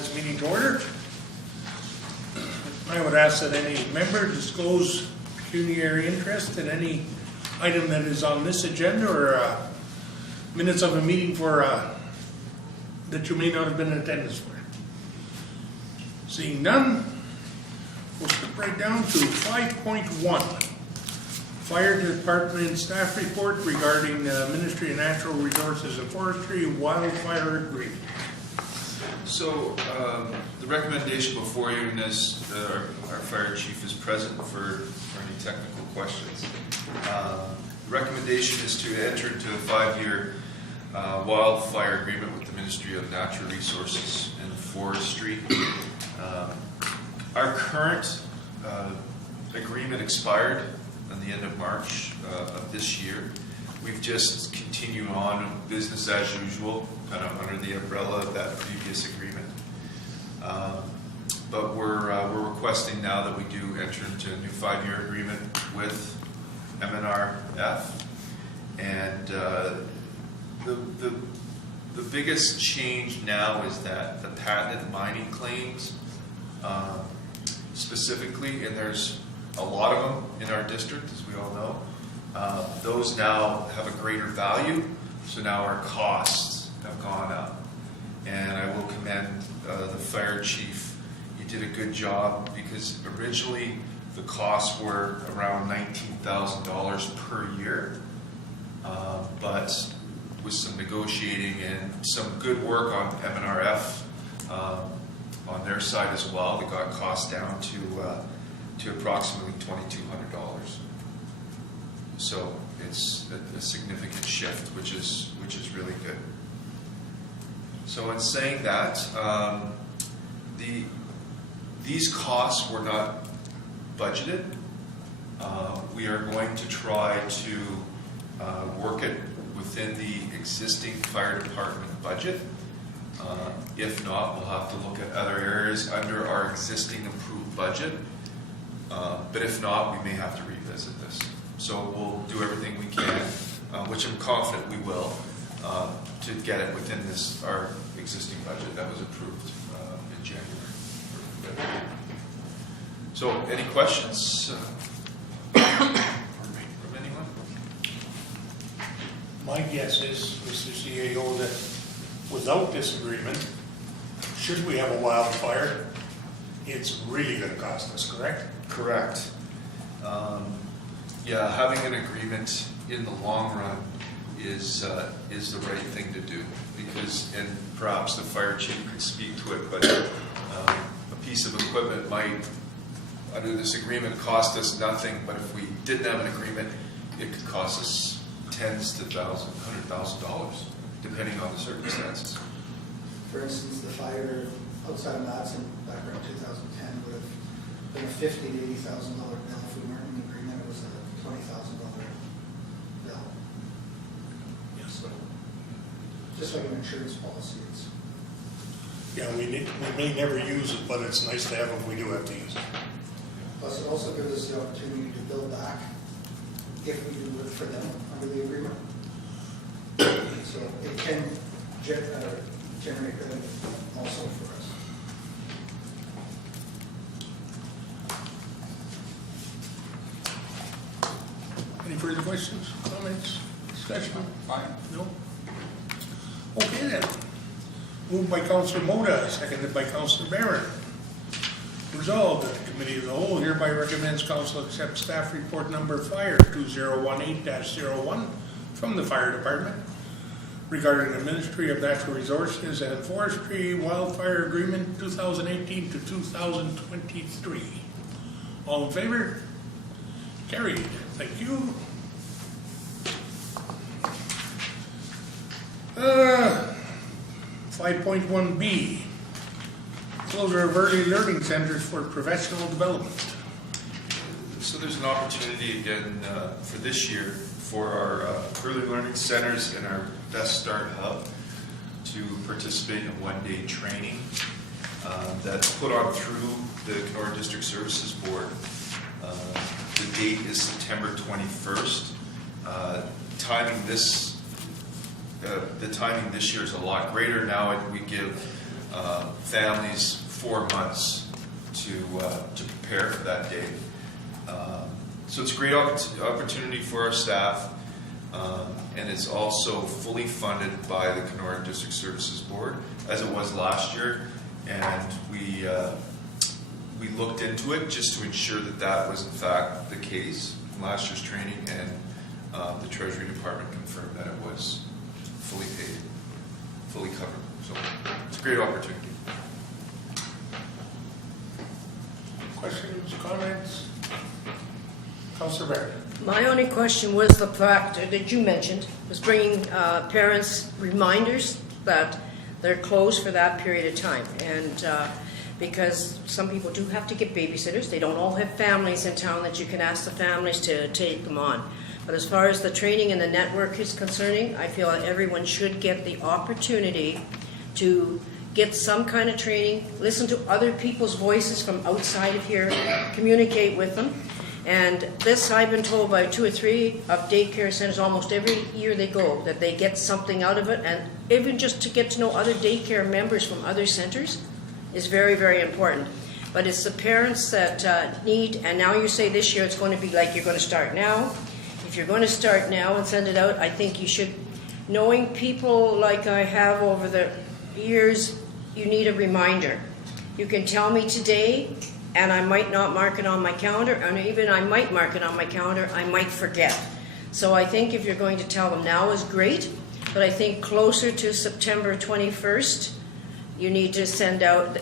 this meeting to order. I would ask that any member disclose pecuniary interest in any item that is on this agenda or minutes of a meeting for that you may not have been in attendance for. Seeing none, we'll skip right down to 5.1. Fire Department Staff Report regarding Ministry of Natural Resources and Forestry wildfire agreement. So the recommendation before you is our fire chief is present for any technical questions. The recommendation is to enter into a 5-year wildfire agreement with the Ministry of Natural Resources and Forestry. Our current agreement expired on the end of March of this year. We've just continued on business as usual, kind of under the umbrella of that previous agreement. But we're requesting now that we do enter into a new 5-year agreement with MNRF. And the biggest change now is that the patented mining claims, specifically, and there's a lot of them in our district, as we all know, those now have a greater value, so now our costs have gone up. And I will commend the fire chief. He did a good job because originally the costs were around $19,000 per year, but with some negotiating and some good work on MNRF on their side as well, they got costs down to approximately $2,200. So it's a significant shift, which is really good. So in saying that, these costs were not budgeted. We are going to try to work it within the existing fire department budget. If not, we'll have to look at other areas under our existing approved budget. But if not, we may have to revisit this. So we'll do everything we can, which I'm confident we will, to get it within our existing budget that was approved in January. So any questions from anyone? My guess is, Mr. CAO, that without this agreement, should we have a wildfire, it's really going to cost us, correct? Correct. Yeah, having an agreement in the long run is the right thing to do, because, and perhaps the fire chief can speak to it, but a piece of equipment might, under this agreement, cost us nothing, but if we didn't have an agreement, it could cost us tens to thousands, $100,000, depending on the circumstances. For instance, the fire outside of Matson back around 2010 would have been a $50,000 to $80,000 bill. If we weren't in the agreement, it was a $20,000 bill. Yes. So, just like an insurance policy, it's Yeah, we may never use it, but it's nice to have if we do have to use it. plus it also gives us the opportunity to build back if we do work for them under the agreement. So it can generate revenue also for us. Any further questions, comments, discussion? Fine. No? Okay then. Moved by Councillor Moda, seconded by Councillor Barron. Resolved that the Committee of the Whole hereby recommends Council accept staff report number fire 2018-01 from the Fire Department regarding the Ministry of Natural Resources and Forestry Wildfire Agreement 2018 to 2023. All in favor? Carried. Thank you. 5.1B. Closure of early learning centers for professional development. So there's an opportunity again for this year for our early learning centers and our Best Start Hub to participate in one-day training that's put on through the Kenora District Services Board. The date is September 21st. The timing this year is a lot greater now. We give families 4 months to prepare for that day. So it's a great opportunity for our staff, and it's also fully funded by the Kenora District Services Board, as it was last year, and we looked into it just to ensure that that was in fact the case from last year's training, and the Treasury Department confirmed that it was fully paid, fully covered. So it's a great opportunity. Questions, comments? Councilor Barron? My only question was the fact that you mentioned, was bringing parents reminders that they're closed for that period of time. And because some people do have to get babysitters, they don't all have families in town that you can ask the families to take them on. But as far as the training and the network is concerning, I feel that everyone should get the opportunity to get some kind of training, listen to other people's voices from outside of here, communicate with them. And this, I've been told by 2 or 3 of daycare centers almost every year they go, that they get something out of it. And even just to get to know other daycare members from other centers is very, very important. But it's the parents that need, and now you say this year it's going to be like you're going to start now. If you're going to start now and send it out, I think you should, knowing people like I have over the years, you need a reminder. You can tell me today, and I might not mark it on my calendar, and even I might mark it on my calendar, I might forget. So I think if you're going to tell them now is great, but I think closer to September 21st, you need to send out, the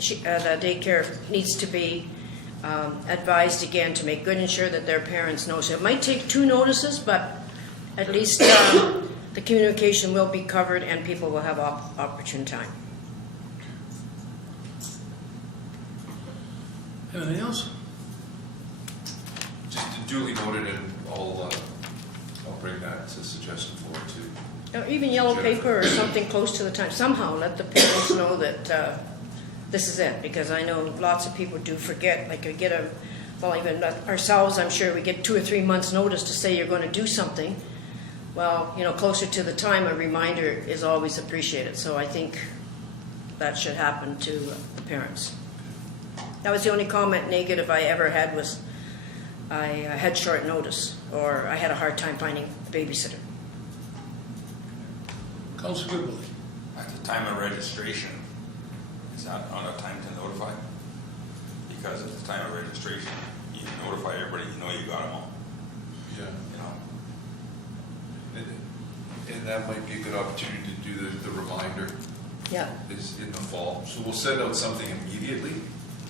daycare needs to be advised again to make good and sure that their parents know. So it might take 2 notices, but at least the communication will be covered and people will have opportune time. Anything else? Just duly noted, and I'll bring that as a suggestion forward too. Or even yellow paper or something close to the time. Somehow let the parents know that this is it, because I know lots of people do forget. Like I get well, even ourselves, I'm sure we get 2 or 3 months notice to say you're going to do something. Well, closer to the time, a reminder is always appreciated. So I think that should happen to the parents. That was the only comment negative I ever had, was I had short notice, or I had a hard time finding a babysitter. Councilor Goodwillie? At the time of registration, is that on a time to notify? Because at the time of registration, you notify everybody, you got them all. Yeah. You know, And that might be a good opportunity to do the reminder. Yeah. Is in the fall. So we'll send out something immediately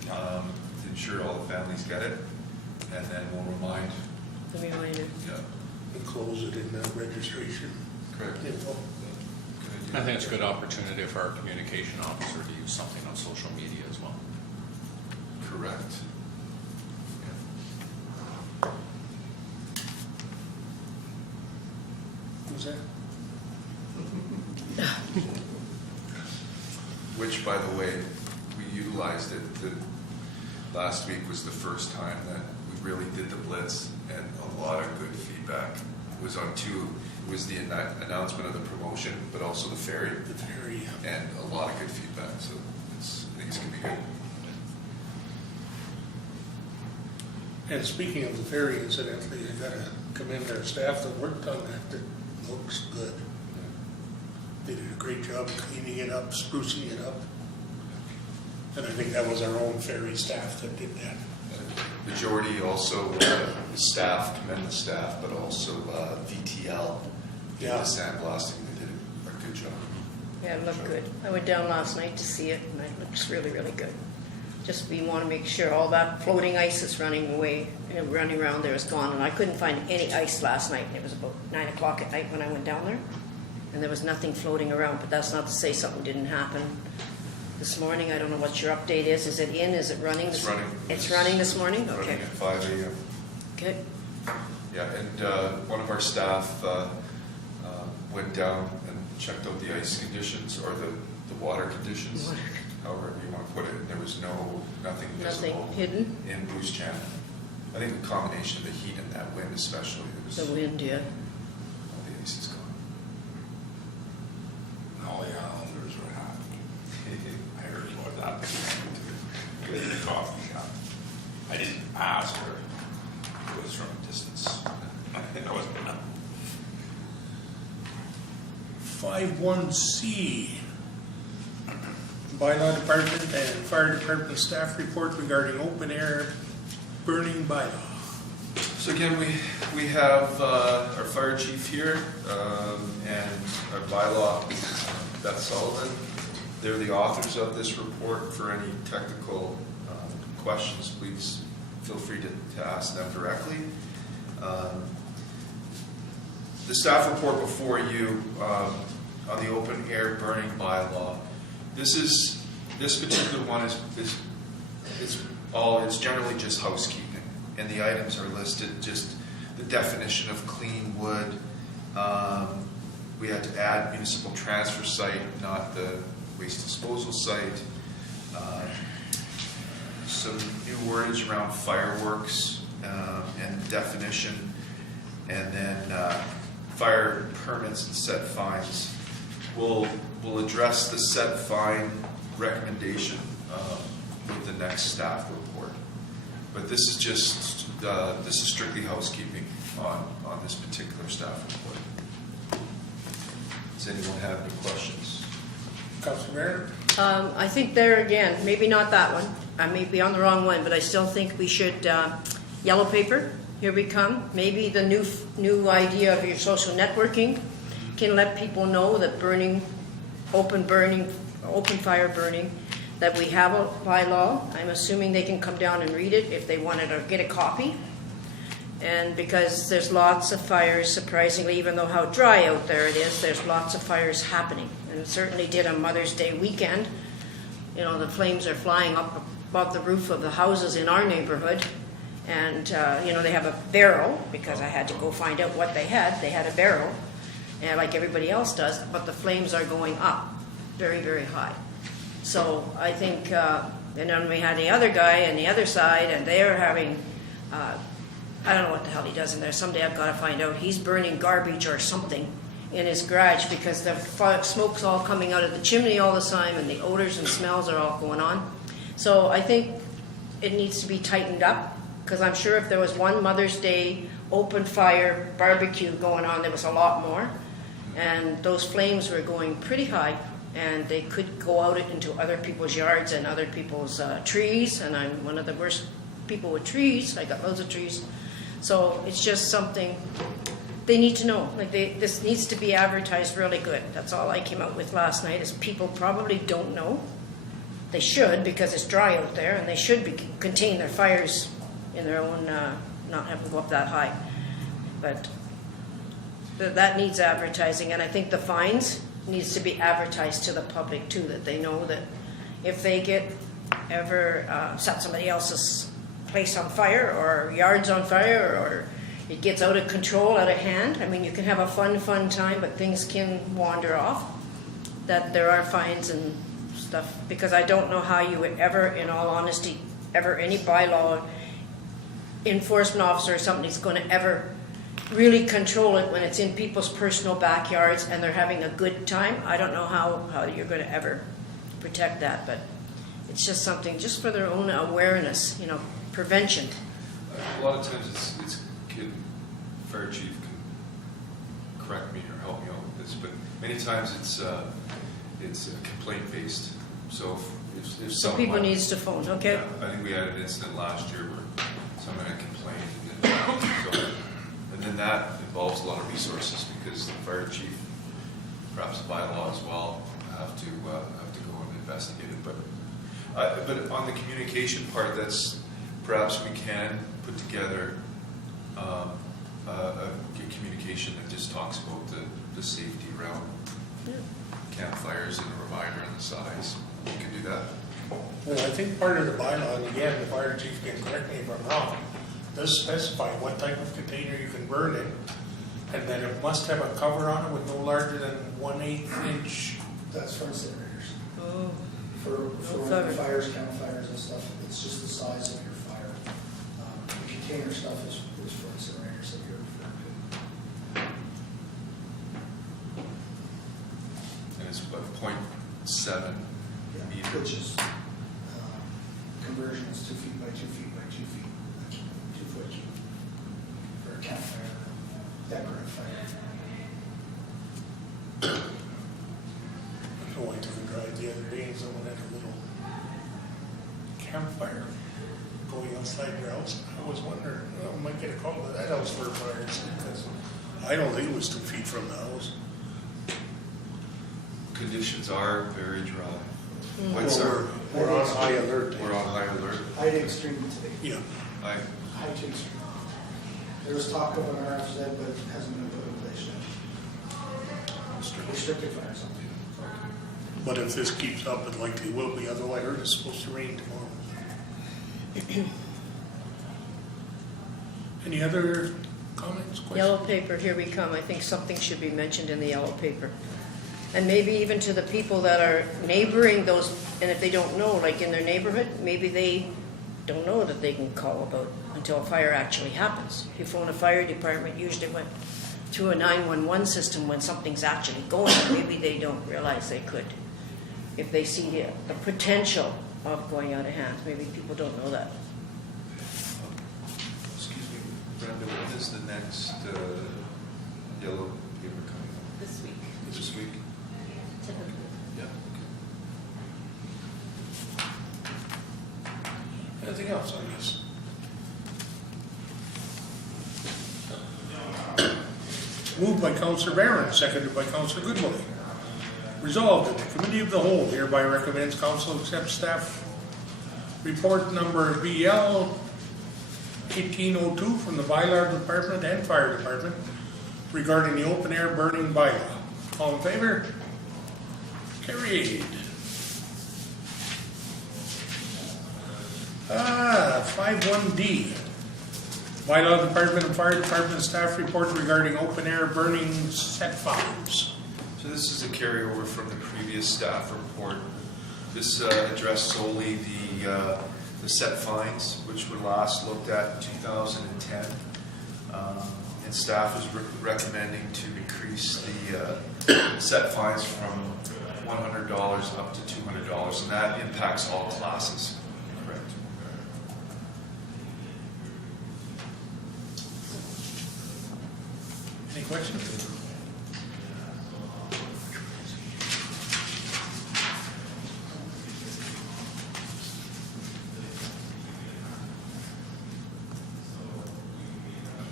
to ensure all the families get it, and then we'll remind. The reminder. Yeah. And close it in the registration Correct. info. Good I idea. think it's a good opportunity for our communication officer to use something on social media as well. Correct. Who's that? Which, by the way, we utilized it. Last week was the first time that we really did the blitz, and a lot of good feedback. It was on 2. It was the announcement of the promotion, but also the ferry, The ferry. and a lot of good feedback. So I think it's going to be good. And speaking of the ferry, incidentally, I gotta commend our staff that worked on that. It looks good. They did a great job cleaning it up, sprucing it up. And I think that was our own ferry staff that did that. Majority also staff, commend the staff, but also VTL did Yeah. the sandblasting. They did a good job. Yeah, it looked good. I went down last night to see it, and it looks really, really good. Just we want to make sure all that floating ice that's running away, running around there is gone. And I couldn't find any ice last night. It was about 9 o'clock at night when I went down there, and there was nothing floating around. But that's not to say something didn't happen this morning. I don't know what your update is. Is it in? Is it running? It's running. It's running this morning? Running Okay. at 5 a.m. Good. Yeah, and one of our staff went down and checked out the ice conditions, or the water conditions, Water. however you want to put it. And there was nothing visible Nothing hidden? in Bruce Channel. I think the combination of the heat and that wind especially, it was, The wind, yeah. all the ice is gone. all the islanders were happy. 51C, bylaw department and fire department staff report regarding open air burning bylaw. So again, we have our fire chief here and our bylaw, Beth Sullivan. They're the authors of this report. For any technical questions, please feel free to ask them directly. The staff report before you on the open air burning bylaw. This particular one it's generally just housekeeping, and the items are listed, just the definition of clean wood. We had to add municipal transfer site, not the waste disposal site. Some new wordage around fireworks and definition, and then fire permits and set fines. We'll address the set fine recommendation with the next staff report. But this is just this is strictly housekeeping on this particular staff report. Does anyone have any questions? Councilor Mayor? I think there again, maybe not that one. I may be on the wrong one, but I still think we should, yellow paper, here we come. Maybe the new idea of your social networking can let people know that open fire burning, that we have a bylaw. I'm assuming they can come down and read it if they wanted to get a copy. And because there's lots of fires, surprisingly, even though how dry out there it is, there's lots of fires happening. And it certainly did on Mother's Day weekend. You know, the flames are flying up above the roof of the houses in our neighborhood. And, they have a barrel, because I had to go find out what they had. They had a barrel, and like everybody else does, but the flames are going up very, very high. So I think, and then we had the other guy on the other side, and they're having, I don't know what the hell he does in there. Someday I've got to find out. He's burning garbage or something in his garage because the smoke's all coming out of the chimney all the time, and the odors and smells are all going on. So I think it needs to be tightened up, because I'm sure if there was one Mother's Day open fire barbecue going on, there was a lot more. And those flames were going pretty high, and they could go out into other people's yards and other people's trees. And I'm one of the worst people with trees. I got loads of trees. So it's just something they need to know. Like this needs to be advertised really good. That's all I came out with last night, is people probably don't know. They should, because it's dry out there, and they should contain their fires in their own, not have them go up that high. But that needs advertising, and I think the fines needs to be advertised to the public too, that they know that if they set somebody else's place on fire or yards on fire, or it gets out of control, out of hand. I mean, you can have a fun time, but things can wander off. That there are fines and stuff, because I don't know how you would ever, in all honesty, any bylaw enforcement officer or somebody's going to ever really control it when it's in people's personal backyards and they're having a good time. I don't know how you're going to ever protect that, but it's just something just for their own awareness, prevention. A lot of times fire chief can correct me or help me out with this, but many times it's complaint based. So if So someone people needs to phone, okay? Yeah, I think we had an incident last year where someone had complained, and then that involves a lot of resources, because the fire chief, perhaps by law as well, have to go and investigate it. But on the communication part, that's perhaps we can put together a communication that just talks about the safety around campfires and the reminder and the size. We can do that. Well, I think part of the bylaw, and again, the fire chief can correct me if I'm wrong, does specify what type of container you can burn in, and that it must have a cover on it with no larger than 1/8 inch. That's for incinerators. Oh, For clever. running fires, campfires and stuff, it's just the size of your fire. The container stuff is for incinerators that you're referring And it's 0.7 to. meter. Which is, conversion is 2 feet by 2 feet by 2 feet, 2 foot cube for a campfire, decorative fire. Oh, I took a drive the other day and someone had a little campfire going outside their house. I was wondering, well, I might get a call to that house for a fire, because I don't think it was 2 feet from the house. Conditions are very dry. Well, White Star, we're on high alert. we're on high alert. High to extreme today. Yeah, I, High to extreme. There was talk of an RFZ, but it hasn't been put in place yet. Restricted fire zone. but if this keeps up, it likely will be, although I heard it's supposed to rain tomorrow. Any other comments, questions? Yellow paper, here we come. I think something should be mentioned in the yellow paper. And maybe even to the people that are neighboring those, and if they don't know, like in their neighborhood, maybe they don't know that they can call about until a fire actually happens. If you phone a fire department, usually went through a 911 system when something's actually going. Maybe they don't realize they could. If they see the potential of going out of hand, maybe people don't know that. excuse me, Brenda, when is the next yellow paper coming up? This week, This week? typically. Yeah. Anything else on this? Moved by Councillor Barron, seconded by Councillor Goodwillie. Resolved that the Committee of the Whole hereby recommends Council accept staff report number BL 1802 from the Bylaw Department and Fire Department regarding the open air burning bylaw. All in favor? Carried. 51D. Bylaw Department and Fire Department staff report regarding open air burning set fires. So this is a carryover from the previous staff report. This addressed solely the set fines, which were last looked at in 2010. And staff is recommending to increase the set fines from $100 up to $200, and that impacts all classes. Correct. Any questions?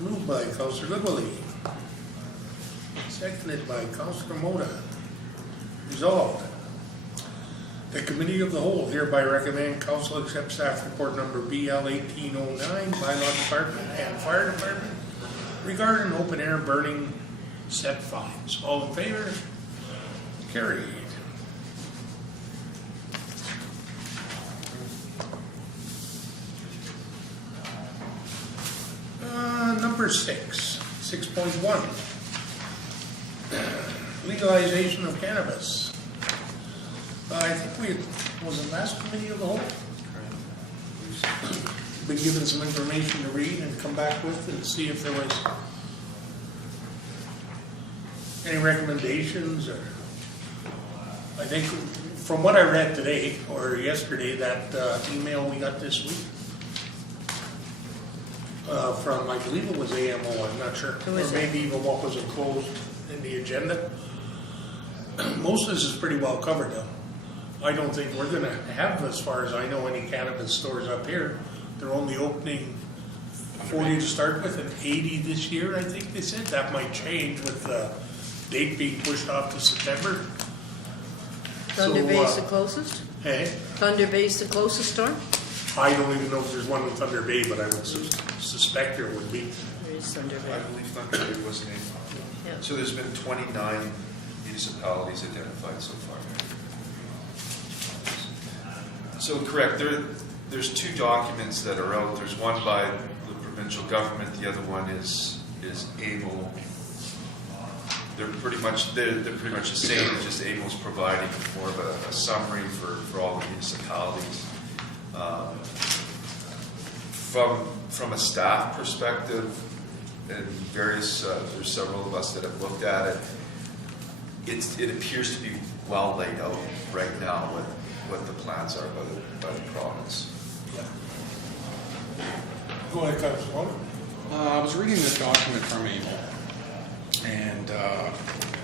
Moved by Councillor Goodwillie. Seconded by Councillor Moda. Resolved. The Committee of the Whole hereby recommend Council accept staff report number BL 1809, Bylaw Department and Fire Department regarding open air burning set fines. All in favor? Carried. Number 6.1. Legalization of cannabis. I think was it last Committee of the Whole? Been given some information to read and come back with and see if there was any recommendations or, I think from what I read today or yesterday, that email we got this week from, I believe it was AMO, I'm not sure, Who or is it? maybe even what was enclosed in the agenda. Most of this is pretty well covered though. I don't think we're gonna have, as far as I know, any cannabis stores up here. They're only opening 40 to start with and 80 this year, I think they said. That might change with the date being pushed off to September. Thunder So, Bay's the closest? Hey, Thunder Bay's the closest store? I don't even know if there's one in Thunder Bay, but I would suspect there would be. There is Thunder I Bay. believe Thunder Bay was named. Yeah. So there's been 29 municipalities identified so far. So correct, there's two documents that are out. There's one by the provincial government, the other one is AMO. They're pretty much the same, it's just AMO's providing more of a summary for all the municipalities. From a staff perspective, and various, there's several of us that have looked at it, it appears to be well laid out right now with what the plans are by the province. Go ahead, Councilor. I was reading this document from AMO, and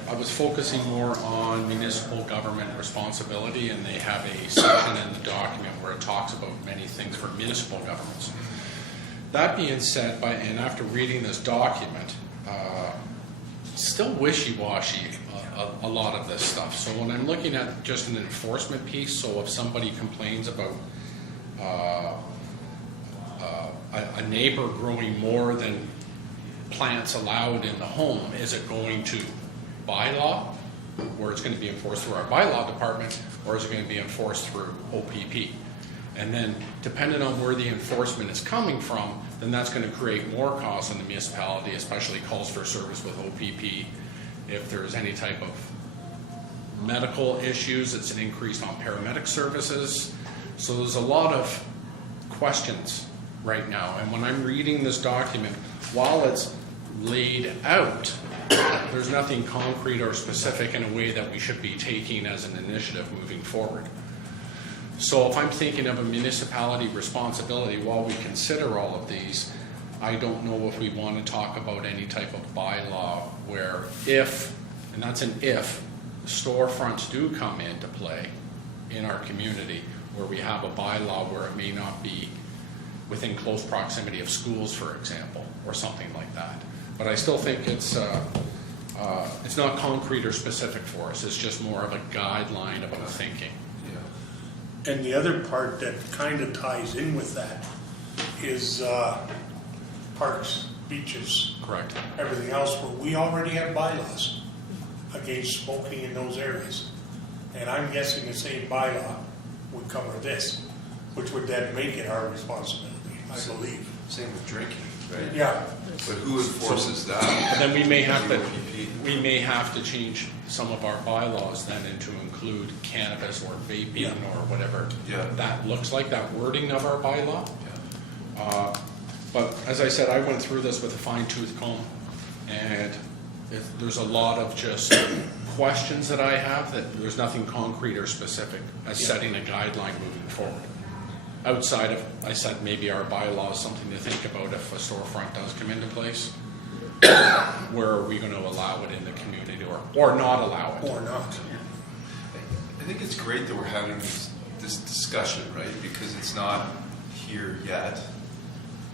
I was focusing more on municipal government responsibility, and they have a section in the document where it talks about many things for municipal governments. That being said, and after reading this document, still wishy-washy, a lot of this stuff. So when I'm looking at just an enforcement piece, so if somebody complains about a neighbor growing more than plants allowed in the home, is it going to bylaw, where it's going to be enforced through our bylaw department, or is it going to be enforced through OPP? And then, depending on where the enforcement is coming from, then that's going to create more costs on the municipality, especially calls for service with OPP. If there's any type of medical issues, it's an increase on paramedic services. So there's a lot of questions right now. And when I'm reading this document, while it's laid out, there's nothing concrete or specific in a way that we should be taking as an initiative moving forward. So if I'm thinking of a municipality responsibility, while we consider all of these, I don't know if we want to talk about any type of bylaw where if, and that's an if, storefronts do come into play in our community, where we have a bylaw where it may not be within close proximity of schools, for example, or something like that. But I still think it's not concrete or specific for us. It's just more of a guideline of our thinking. And the other part that kind of ties in with that is parks, beaches, Correct. everything else, where we already have bylaws against smoking in those areas. And I'm guessing the same bylaw would cover this, which would then make it our responsibility, I believe. Same with drinking, right? Yeah, But who enforces that? And then we may have The to OPP. change some of our bylaws then into include cannabis or vaping Yeah. or whatever Yeah. that looks like, that wording of our bylaw. Yeah. But as I said, I went through this with a fine-tooth comb, and there's a lot of just questions that I have that there's nothing concrete or specific as Yeah. setting a guideline moving forward. Outside of, I said maybe our bylaw is something to think about if a storefront does come into place. Where are we going to allow it in the community or not allow it? or not. I think it's great that we're having this discussion, right? Because it's not here yet.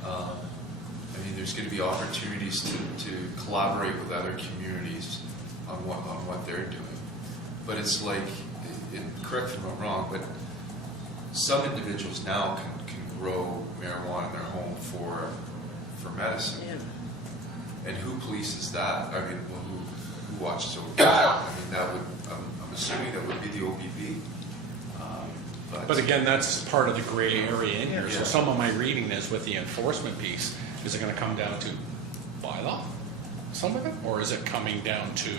I mean, there's going to be opportunities to collaborate with other communities on what they're doing. But it's like, correct me if I'm wrong, but some individuals now can grow marijuana in their home for medicine. Yeah. And who polices that? I mean, well, who watches over that? I mean, that would, I'm assuming that would be the OPP. But again, that's part of the gray area in here. So Yeah. some of my reading is with the enforcement piece, is it going to come down to bylaw, some of it, or is it coming down to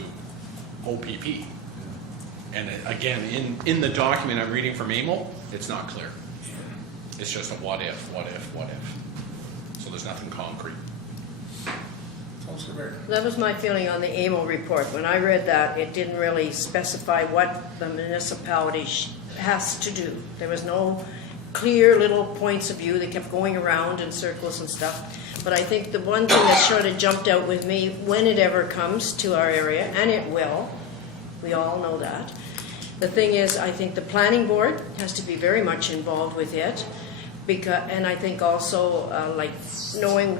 OPP? And again, in the document I'm reading from AMO, it's not clear. It's just a what if. So there's nothing concrete. Councilor Barry. That was my feeling on the AMO report. When I read that, it didn't really specify what the municipality has to do. There was no clear little points of view. They kept going around in circles and stuff. But I think the one thing that sort of jumped out with me, when it ever comes to our area, and it will, we all know that. The thing is, I think the planning board has to be very much involved with it. And I think also like knowing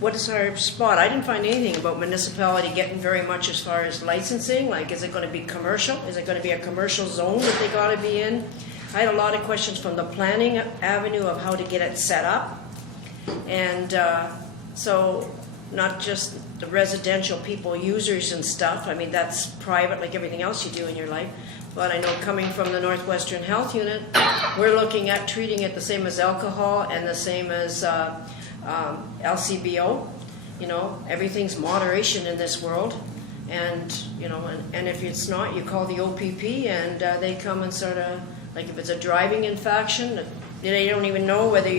what is our spot. I didn't find anything about municipality getting very much as far as licensing. Like, is it going to be commercial? Is it going to be a commercial zone that they got to be in? I had a lot of questions from the planning avenue of how to get it set up. And so not just the residential people, users and stuff. I mean, that's private like everything else you do in your life. But I know coming from the Northwestern Health Unit, we're looking at treating it the same as alcohol and the same as LCBO. You know, everything's moderation in this world. And, you know, and if it's not, you call the OPP and they come and sort of, like if it's a driving infraction, they don't even know whether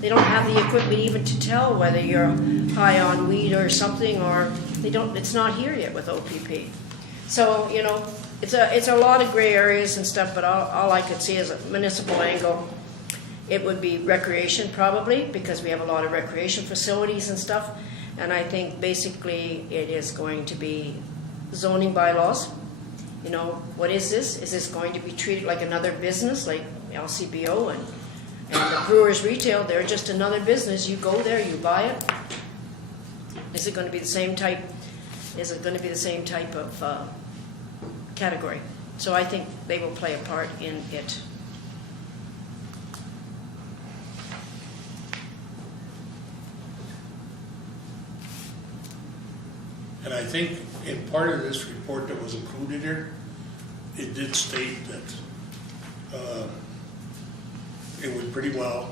they don't have the equipment even to tell whether you're high on weed or something, or it's not here yet with OPP. So, you know, it's a lot of gray areas and stuff, but all I could see is a municipal angle. It would be recreation probably, because we have a lot of recreation facilities and stuff. And I think basically it is going to be zoning bylaws. You know, what is this? Is this going to be treated like another business, like LCBO and the Brewers Retail? They're just another business. You go there, you buy it. Is it going to be the same type? Is it going to be the same type of category? So I think they will play a part in it. And I think in part of this report that was included here, it did state that it would pretty well,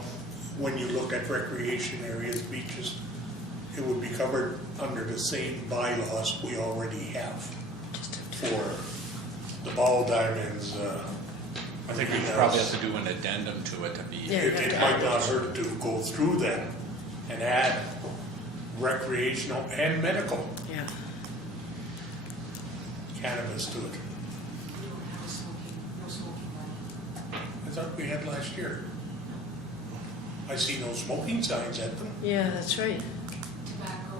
when you look at recreation areas, beaches, it would be covered under the same bylaws we already have for the ball diamonds. I think we probably have to do an addendum to it to be. Yeah. It might not hurt to go through them and add recreational and medical Yeah. cannabis to it. We don't have no smoking bylaw. I thought we had last year. I see no smoking signs at them. Yeah, that's right. Tobacco,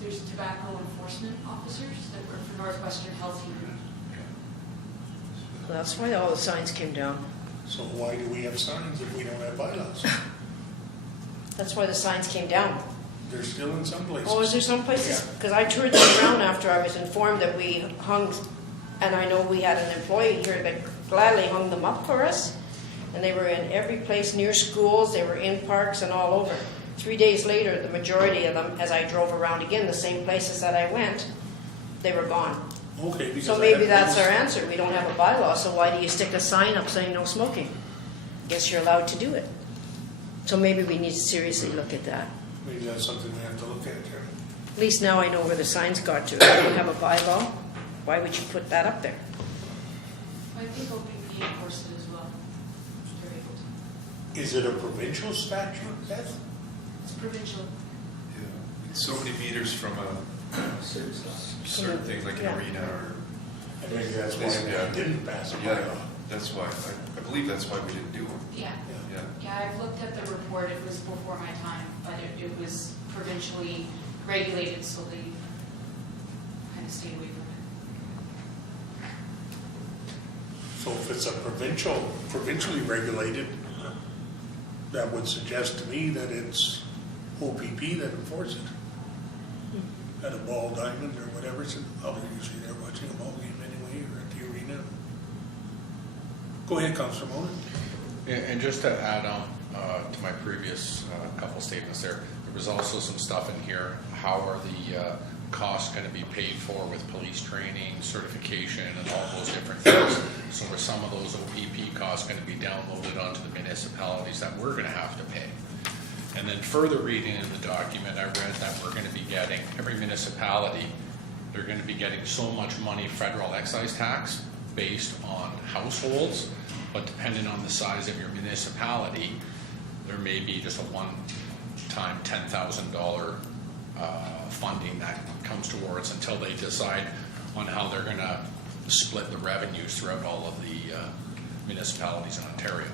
there's tobacco enforcement officers that work for Northwestern Health Unit. Well, that's why all the signs came down. So why do we have signs if we don't have bylaws? That's why the signs came down. They're still in some places. Oh, is there some places? Yeah. Because I toured them around after I was informed that we hung, and I know we had an employee here that gladly hung them up for us. And they were in every place near schools, they were in parks and all over. 3 days later, the majority of them, as I drove around again, the same places that I went, they were gone. Okay, because So I maybe have that's those- our answer. We don't have a bylaw, so why do you stick a sign up saying no smoking? Guess you're allowed to do it. So maybe we need to seriously look at that. Maybe that's something we have to look at here. At least now I know where the signs got to. If you don't have a bylaw, why would you put that up there? I think OPP enforced it as well. They're able to. Is it a provincial statute, Beth? It's provincial. Yeah. It's so many meters from a certain things like an Yeah. arena or, And maybe that's why Yeah. we didn't pass a yeah, bylaw. that's why, I believe that's why we didn't do it. Yeah. Yeah. Yeah, I've looked at the report. It was before my time, but it was provincially regulated, so they kind of stayed away from it. So if it's a provincially regulated, that would suggest to me that it's OPP that enforces it. At a ball diamond or whatever, it's probably usually they're watching a ball game anyway, or at the arena. Go ahead, Councilor Mona. And just to add on to my previous couple statements there was also some stuff in here. How are the costs going to be paid for with police training, certification, and all those different things? So are some of those OPP costs going to be downloaded onto the municipalities that we're going to have to pay? And then further reading in the document, I read that we're going to be getting, every municipality, they're going to be getting so much money federal excise tax based on households, but depending on the size of your municipality, there may be just a one-time $10,000 funding that comes towards until they decide on how they're going to split the revenues throughout all of the municipalities in Ontario.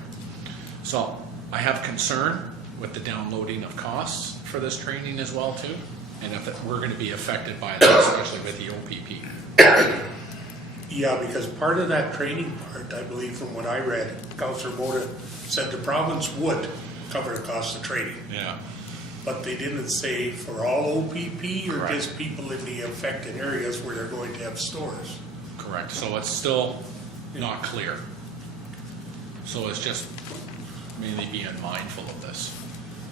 So I have concern with the downloading of costs for this training as well too, and if we're going to be affected by that, especially with the OPP. Yeah, because part of that training part, I believe from what I read, Councilor Mona said the province would cover the cost of training. Yeah. But they didn't say for all OPP or Correct. just people in the affected areas where they're going to have stores. Correct, so it's still not clear. So it's just mainly being mindful of this.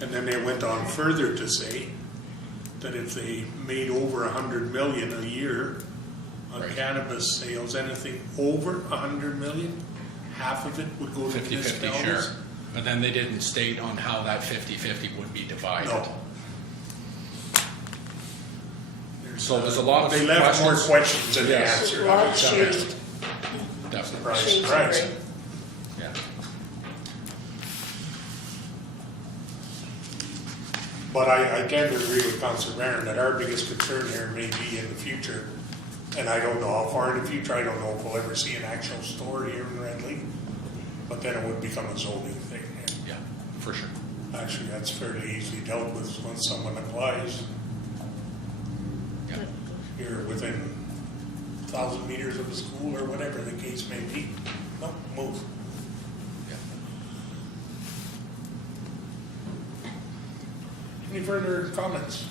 And then they went on further to say that if they made over 100 million a year on Right. cannabis sales, anything over 100 million, half of it would go to 50-50 municipalities. share. But then they didn't state on how that 50-50 would be divided. No. So there's a lot of They left more questions. questions than they Yes. answered. A lot changed. Definitely, Surprise, Shades of surprise. gray. yeah. But I tend to agree with Councilor Barron that our biggest concern here may be in the future. And I don't know how far in the future, I don't know if we'll ever see an actual store here in Red Lake. But then it would become a zoning thing. And Yeah, for sure. actually, that's fairly easily dealt with when someone applies. Yeah. You're within 1,000 meters of a school or whatever the case may be. No, move. Yeah. Any further comments?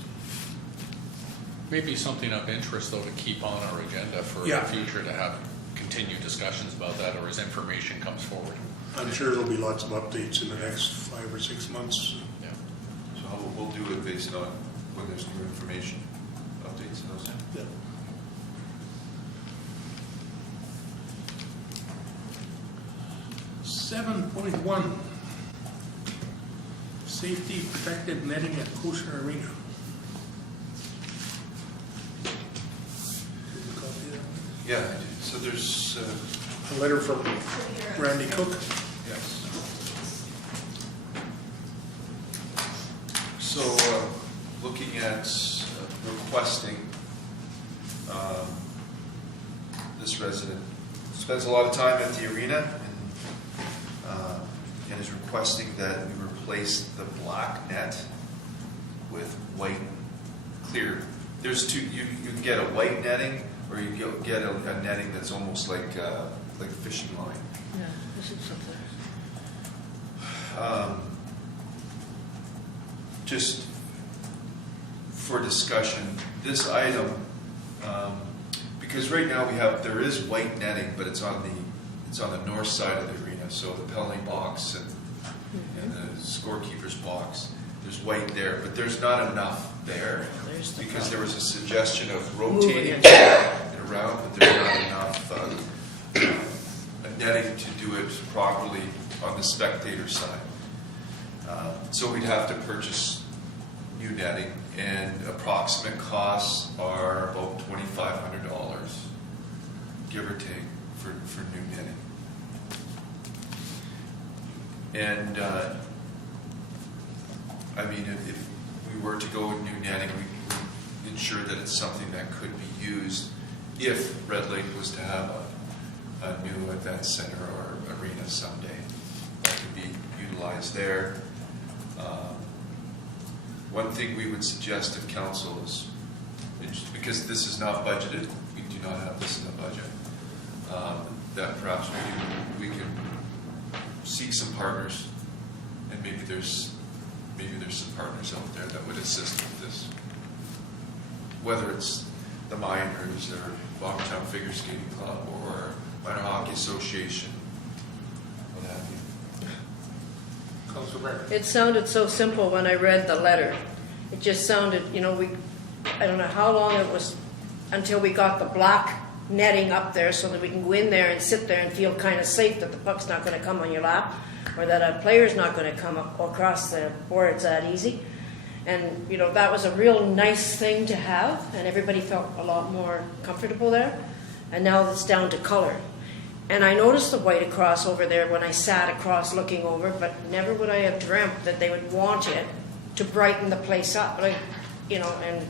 Maybe something of interest, though, to keep on our agenda for Yeah. the future, to have continued discussions about that, or as information comes forward. I'm sure there'll be lots of updates in the next 5 or 6 months. Yeah. So we'll do it based on when there's new information, updates and those. Yeah. Seven point one, safety protected netting at Kosher Arena. Did you copy that? Yeah, I did. So there's, A letter from Randy Cook. yes. So, looking at requesting, this resident spends a lot of time at the arena and is requesting that we replace the black net with white clear. There's two, you can get a white netting, or you get a netting that's almost like a fishing line. Yeah, this is something. Just for discussion, this item, because right now there is white netting, but it's on the north side of the arena, so the penalty box and the scorekeeper's box, there's white there, but there's not enough there, There's the because there was a suggestion of Moving rotating it. it around, but there's not enough netting to do it properly on the spectator side. So we'd have to purchase new netting, and approximate costs are about $2,500, give or take, for new netting. And I mean, if we were to go with new netting, we ensure that it's something that could be used if Red Lake was to have a new event center or arena someday. That could be utilized there. One thing we would suggest of council is, because this is not budgeted, we do not have this in the budget, that perhaps we can seek some partners, and maybe there's some partners out there that would assist with this. Whether it's the Miners or Longtown Figure Skating Club or Minor Hockey Association, what have you. Councilor Bear. It sounded so simple when I read the letter. It just sounded, I don't know how long it was until we got the black netting up there so that we can go in there and sit there and feel kind of safe that the puck's not going to come on your lap, or that a player's not going to come up across the boards that easy. And, that was a real nice thing to have, and everybody felt a lot more comfortable there. And now it's down to color. And I noticed the white across over there when I sat across looking over, but never would I have dreamt that they would want it to brighten the place up. And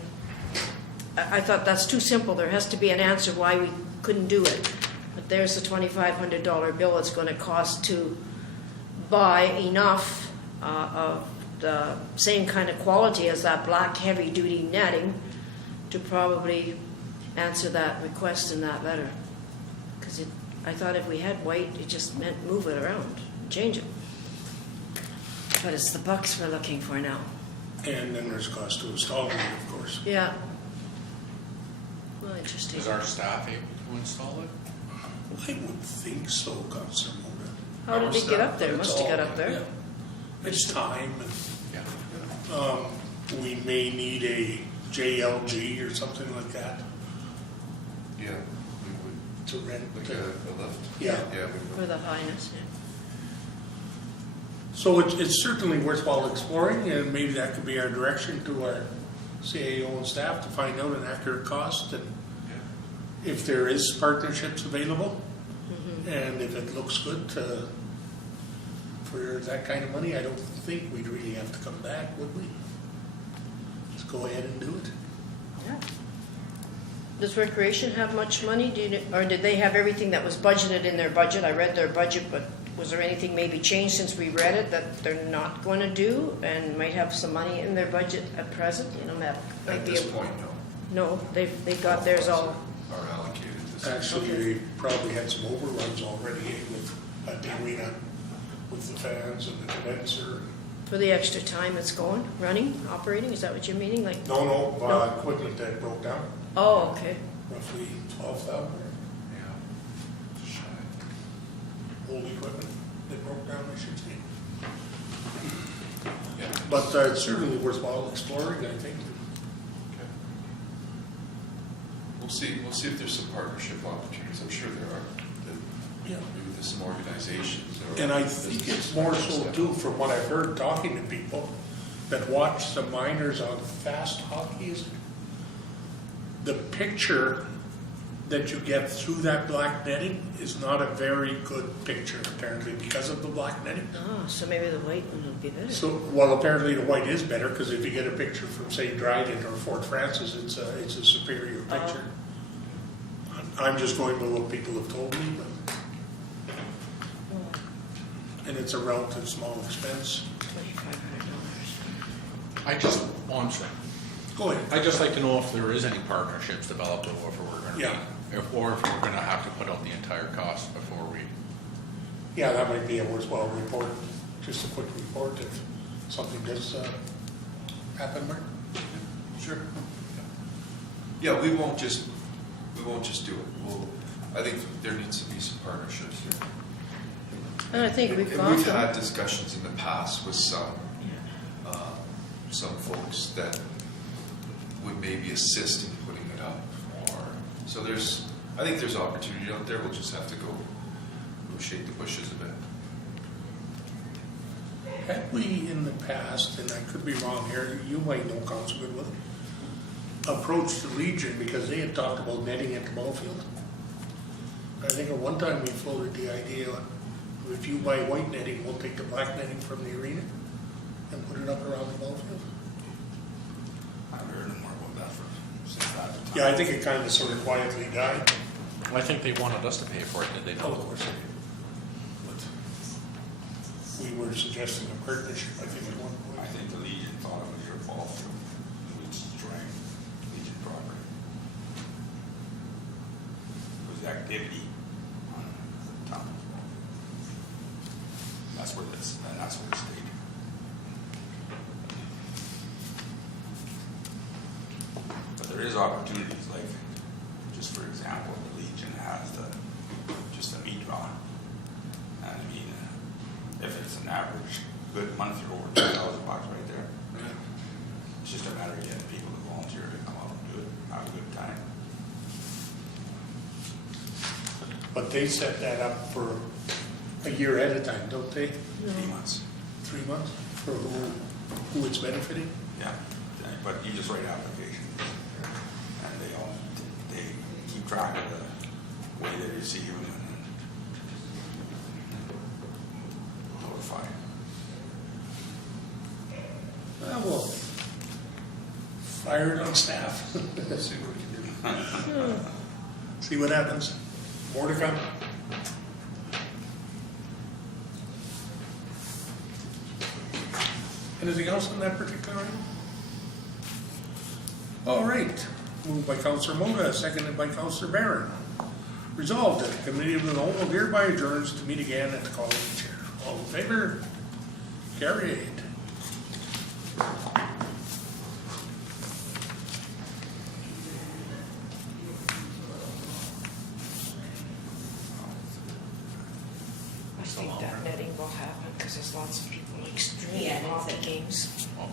I thought that's too simple. There has to be an answer why we couldn't do it. But there's the $2,500 bill it's going to cost to buy enough of the same kind of quality as that black heavy-duty netting to probably answer that request in that letter. Because I thought if we had white, it just meant move it around, change it. But it's the bucks we're looking for now. And then there's cost to install it, of course. Yeah. Well, interesting. Is our staff able to install it? I would think so, Councilor Moda. How did they get up there? Must have got up there. Yeah. It's time, Yeah. and we may need a JLG or something like that Yeah, we would, to rent. like a lift. Yeah. Yeah, we For would. the highness. Yeah. So it's certainly worthwhile exploring, and maybe that could be our direction to our CAO and staff to find out an accurate cost and Yeah. if there is partnerships available, and if it looks good for that kind of money, I don't think we'd really have to come back, would we? Let's go ahead and do it. Yeah. Does Recreation have much money? Or did they have everything that was budgeted in their budget? I read their budget, but was there anything maybe changed since we read it that they're not going to do and might have some money in their budget at present? That might At be this point, no. No, they've got theirs all. Are allocated to Actually, Okay. they probably had some overruns already at the arena with the fans and the condenser. For the extra time it's going, running, operating, is that what you're meaning? Like, No, No. equipment that broke down, oh, okay. roughly 12,000. Yeah. Shy. Old equipment that broke down, I should say. Yeah. But it's certainly worthwhile exploring, I think. Okay. We'll see if there's some partnership opportunities. I'm sure there are. Yeah. Maybe there's some organizations. Or And I think it's more so too, from what I've heard talking to people that watch the minors on fast hockey, is the picture that you get through that black netting is not a very good picture apparently because of the black netting. Ah, so maybe the white one would be better. So, well, apparently the white is better because if you get a picture from, say, Dryden or Fort Francis, it's a superior picture. I'm just going by what people have told me, but, and it's a relative small expense. $2,500. I just, oh, I'm sorry. Go ahead. I'd just like to know if there is any partnerships developed or if we're gonna Yeah. be, or if we're gonna have to put out the entire cost before we, Yeah, that might be a worthwhile report, just a quick report if something does happen, Mark. Sure. Yeah, we won't just do it. I think there needs to be some partnerships here. And I think we've And gone we've from. had discussions in the past with some folks that would maybe assist in putting it up. So I think there's opportunity out there. We'll just have to go shake the bushes a bit. Had we in the past, and I could be wrong here, you might know Councilman Wood, approached the Legion because they had talked about netting at the ball field. I think at one time we floated the idea, if you buy white netting, we'll take the black netting from the arena and put it up around the ball field. I haven't heard more about that since that time. Yeah, I think it kind of sort of quietly died. I think they wanted us to pay for it, did they Oh, not? of course. But we were suggesting a partnership, I think, at one I point. think the Legion thought it was your fault for destroying Legion property. It was activity on the town. That's where it stayed. But there is opportunities, like, just for example, the Legion has just a meat draw. And I mean, if it's an average good month, you're over $2,000 right there. It's just a matter of getting people to volunteer to come out and do it, have a good time. But they set that up for a year at a time, don't they? 3 months. 3 months for who it's benefiting? Yeah, but you just write applications. And they keep track of the way they receive them and then notify. Well, fire it on staff. Let's see what we can do. See what happens. More to come. Anything else on that particular item? All right. Moved by Councillor Mota, seconded by Councillor Barron. Resolved that the Committee of the Whole hereby adjourns to meet again at the call of the chair. All in favor? Carried. I think that netting will happen because there's lots of people extremely Yeah, love the that's it. games. Oh,